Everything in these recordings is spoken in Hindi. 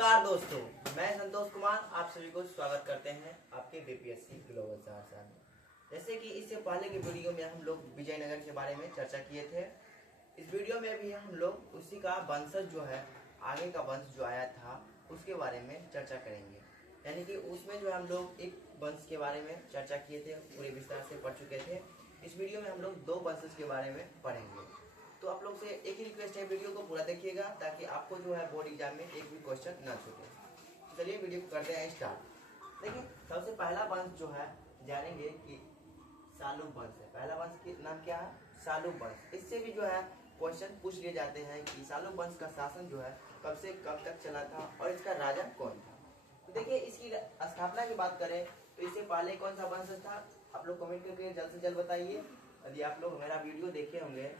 नमस्कार दोस्तों, मैं संतोष कुमार आप सभी को स्वागत करते हैं आपके बीपीएससी ग्लोबल सहरसा में। जैसे कि इससे पहले के वीडियो में हम लोग विजयनगर के बारे में चर्चा किए थे। इस वीडियो में भी हम लोग उसी का वंशज जो है, आगे का वंश जो आया था उसके बारे में चर्चा करेंगे। यानी कि उसमें जो हम लोग एक वंश के बारे में चर्चा किए थे, पूरे विस्तार से पढ़ चुके थे। इस वीडियो में हम लोग दो वंशज के बारे में पढ़ेंगे। तो आप लोग से एक ही रिक्वेस्ट है, वीडियो को पूरा देखिएगा ताकि आपको जो है बोर्ड एग्जाम में एक भी क्वेश्चन ना छूटे। चलिए वीडियो को करते हैं स्टार्ट। देखिए, सबसे पहला वंश जो है जानेंगे कि शालूब वंश है। पहला वंश के नाम क्या है? शालूब वंश। इससे भी जो है क्वेश्चन पूछ लिए जाते हैं कि शालूब वंश का शासन जो है कब से कब तक चला था और इसका राजा कौन था। तो देखिए, इसकी स्थापना की बात करें तो इससे पहले कौन सा वंश था, आप लोग कमेंट करके जल्द से जल्द बताइए। यदि आप लोग मेरा वीडियो देखे होंगे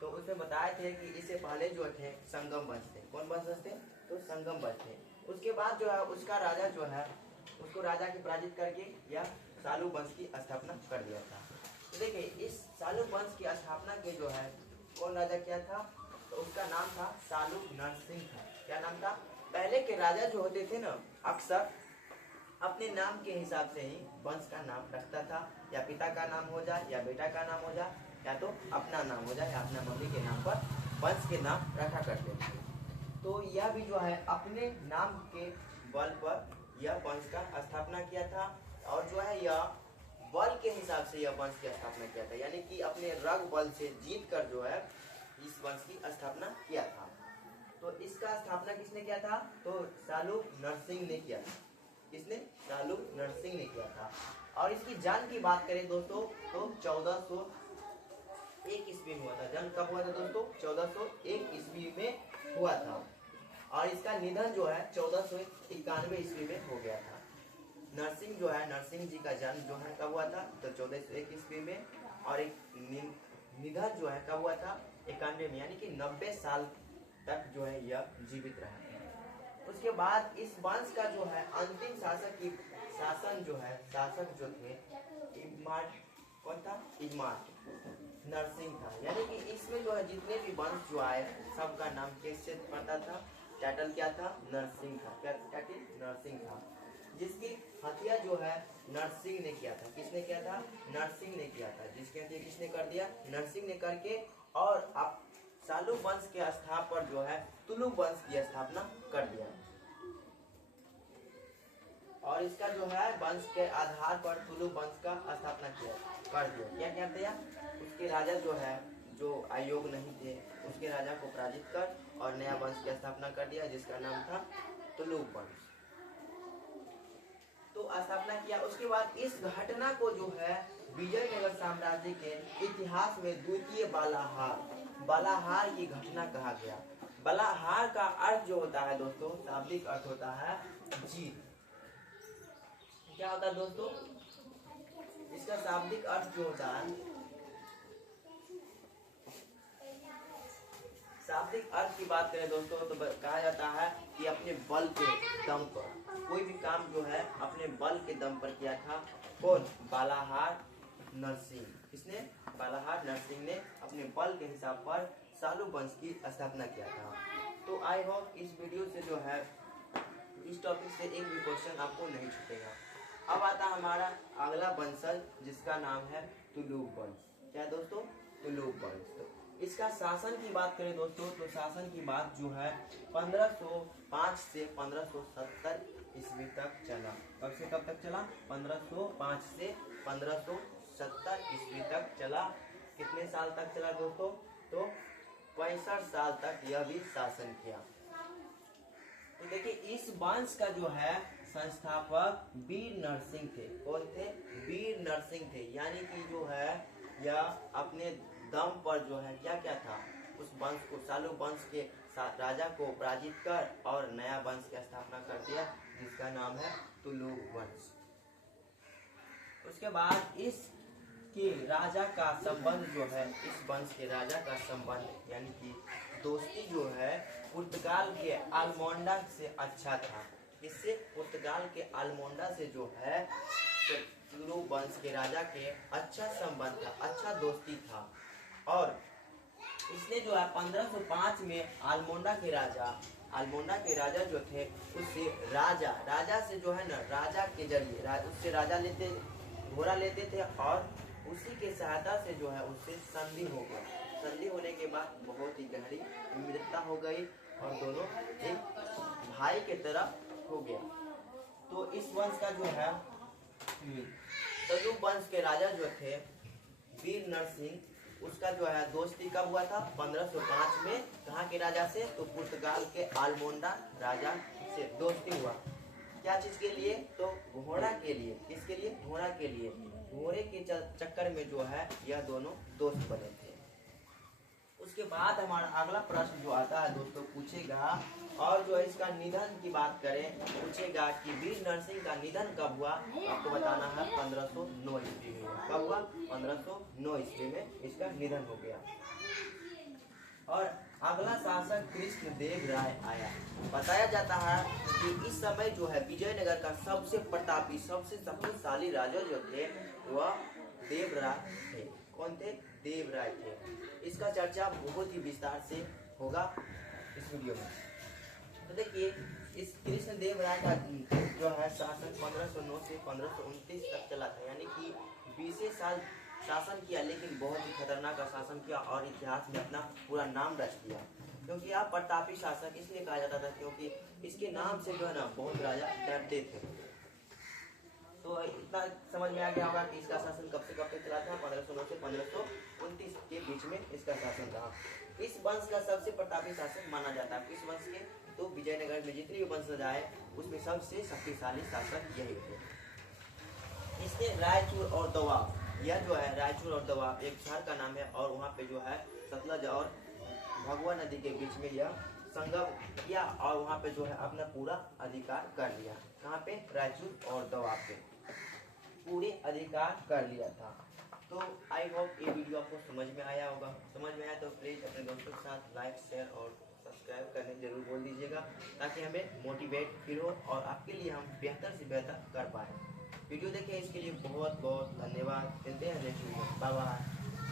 तो उसमें बताए थे कि इससे पहले जो थे संगम वंश थे। कौन वंश थे? तो संगम वंश थे। उसके बाद जो है उसका राजा जो है उसको राजा के पराजित करके या शालूब वंश की स्थापना कर दिया था। तो देखिए, इस शालूब वंश की स्थापना के जो है कौन राजा किया था, तो उसका नाम था शालूब नरसिंह था। क्या नाम था? पहले के राजा जो होते थे ना, अक्सर अपने नाम के हिसाब से ही वंश का नाम रखता था। या पिता का नाम हो जाए या बेटा का नाम हो जाए या तो अपना नाम हो जाए या अपना मम्मी के नाम पर वंश के नाम रखा करते थे। तो यह भी जो है अपने नाम के बल पर यह वंश का स्थापना किया था और जो है यह बल के हिसाब से यह वंश की स्थापना किया था। यानी कि अपने रग बल से जीत कर जो है इस वंश की स्थापना किया था। तो इसका स्थापना किसने किया था? तो शालूब नरसिंह ने किया था। किसने? शालूब नरसिंह ने किया था। और इसकी जन्म की बात करें दोस्तों तो 1401 ईस्वी में हुआ था। जन्म कब हुआ था दोस्तों? 1401 ईस्वी में हुआ था। और इसका निधन जो है 1491 ईस्वी में हो गया था। नरसिंह जो है, नरसिंह जी का जन्म जो है कब हुआ था? तो 1401 ईस्वी में। और एक निधन जो है कब हुआ था? 91 में। यानी कि 90 साल तक जो है यह जीवित रहा। उसके बाद इस वंश का जो है अंतिम शासक जो थे कौन था? इमार्ट नरसिंह था। यानी कि इसमें जो है जितने भी वंश जो आए सबका नाम किससे पड़ता था? टाइटल क्या था? नरसिंह था। क्या टाइटल? नरसिंह था। जिसकी हत्या जो है नरसिंह ने किया था। किसने किया था? नरसिंह ने किया था। जिसकी हत्या किसने कर दिया? नरसिंह ने करके और अब शालूब वंश के स्थान पर जो है तुलुक वंश की स्थापना कर दिया। और इसका जो है वंश के आधार पर तुलुक वंश का स्थापना कर दिया। क्या क्या दिया? उसके राजा जो है जो अयोग्य नहीं थे उसके राजा को पराजित कर और नया वंश की स्थापना कर दिया जिसका नाम था तुलुक वंश। तो स्थापना किया। उसके बाद इस घटना को जो है विजयनगर साम्राज्य के इतिहास में द्वितीय बालाहार की घटना कहा गया। बालाहार का अर्थ जो होता है दोस्तों, शाब्दिक अर्थ होता है जीत। क्या होता है दोस्तों? इसका शाब्दिक अर्थ जो होता है, शाब्दिक अर्थ की बात करें दोस्तों तो कहा जाता है कि अपने बल के दम पर कोई भी काम जो है अपने बल के दम पर किया था। कौन? बालाहार नरसिंह। किसने? बालाहार नरसिंह ने अपने बल के हिसाब पर शालूब वंश की स्थापना किया था। तो आई होप इस वीडियो से जो है इस टॉपिक से एक भी क्वेश्चन आपको नहीं छूटेगा। अब आता हमारा अगला वंशज जिसका नाम है तुलुक वंश। क्या दोस्तों? तुलुक वंश। तो इसका शासन की बात करें दोस्तों तो शासन की बात जो है 1505 से 1570 ईस्वी तक चला। कब से कब तक चला? 1505 से 1570 ईस्वी तक चला। कितने साल तक चला दोस्तों? तो 65 साल तक यह भी शासन किया। तो देखिए, इस वंश का जो है संस्थापक वीर नरसिंह थे। कौन थे? वीर नरसिंह थे। यानी कि जो है यह अपने दम पर जो है क्या क्या था, उस वंश को, शालूब वंश के राजा को पराजित कर और नया वंश की स्थापना कर दिया जिसका नाम है तुलुक वंश। उसके बाद इस के राजा का संबंध जो है, इस वंश के राजा का संबंध यानी कि दोस्ती जो है पुर्तगाल के अल्मोंडा से अच्छा था। इससे पुर्तगाल के अल्मोंडा से जो है तुलुक वंश के राजा के अच्छा संबंध था, अच्छा दोस्ती था। और इसने जो है 1505 में अल्मोंडा के राजा अल्मोड़ा के राजा जो थे उससे राजा से जो है ना, राजा के जरिए उससे राजा लेते, घोड़ा लेते थे और उसी के सहायता से जो है उससे संधि हो गया। संधि होने के बाद बहुत ही गहरी मित्रता हो गई और दोनों एक भाई के तरह हो गया। तो इस वंश का जो है तजुक वंश के राजा जो थे वीर नरसिंह, उसका जो है दोस्ती कब हुआ था? 1505 में। कहाँ के राजा से? तो पुर्तगाल के अल्मोड़ा राजा से दोस्ती हुआ। क्या चीज के लिए? तो घोड़ा के लिए। किसके लिए? घोड़ा के लिए। घोड़े के चक्कर में जो है यह दोनों दोस्त बने थे। उसके बाद हमारा अगला प्रश्न जो आता है दोस्तों पूछेगा, और जो है इसका निधन की बात करें, पूछेगा कि वीर नरसिंह का निधन कब हुआ? आपको बताना है 1509 ईस्वी में। कब हुआ? 1509 ईस्वी में इसका निधन हो गया। और अगला शासक कृष्णदेव राय आया। बताया जाता है कि इस समय जो है विजयनगर का सबसे प्रतापी, सबसे शक्तिशाली राजा जो थे वह देवराय थे। कौन थे? देवराय थे। इसका चर्चा बहुत ही विस्तार से होगा इस वीडियो में। तो देखिए इस कृष्णदेव राय का जो है शासन 1509 से 1529 तक चला था, यानी कि 20 साल शासन किया, लेकिन बहुत ही खतरनाक शासन किया और इतिहास में अपना पूरा नाम रच दिया। क्योंकि आप प्रतापी शासक इसलिए कहा जाता था क्योंकि इसके नाम से जो है ना बहुत राजा डरते थे। तो इतना समझ में आ गया होगा कि इसका शासन कब से कब तक चला था? 1509 से 1529 के बीच में इसका शासन रहा। इस वंश का सबसे प्रतापी शासक माना जाता है। इस वंश के तो विजयनगर में जितने भी वंशज आए उसमें सबसे शक्तिशाली शासक यही थे। इसने रायचूर और दोवाब, यह जो है रायचूर और दोवाब एक शहर का नाम है और वहाँ पे जो है सतलज और भगवा नदी के बीच में यह संगम किया और वहाँ पे जो है अपना पूरा अधिकार कर लिया। कहाँ पे? रायचूर और दोवाब पे पूरे अधिकार कर लिया था। तो आई होप ये वीडियो आपको समझ में आया होगा। समझ में आया तो प्लीज़ अपने दोस्तों के साथ लाइक, शेयर और सब्सक्राइब करने जरूर बोल दीजिएगा, ताकि हमें मोटिवेट फील हो और आपके लिए हम बेहतर से बेहतर कर पाएँ। वीडियो देखें इसके लिए बहुत बहुत धन्यवाद। मिलते हैं नेक्स्ट वीडियो। Bye bye.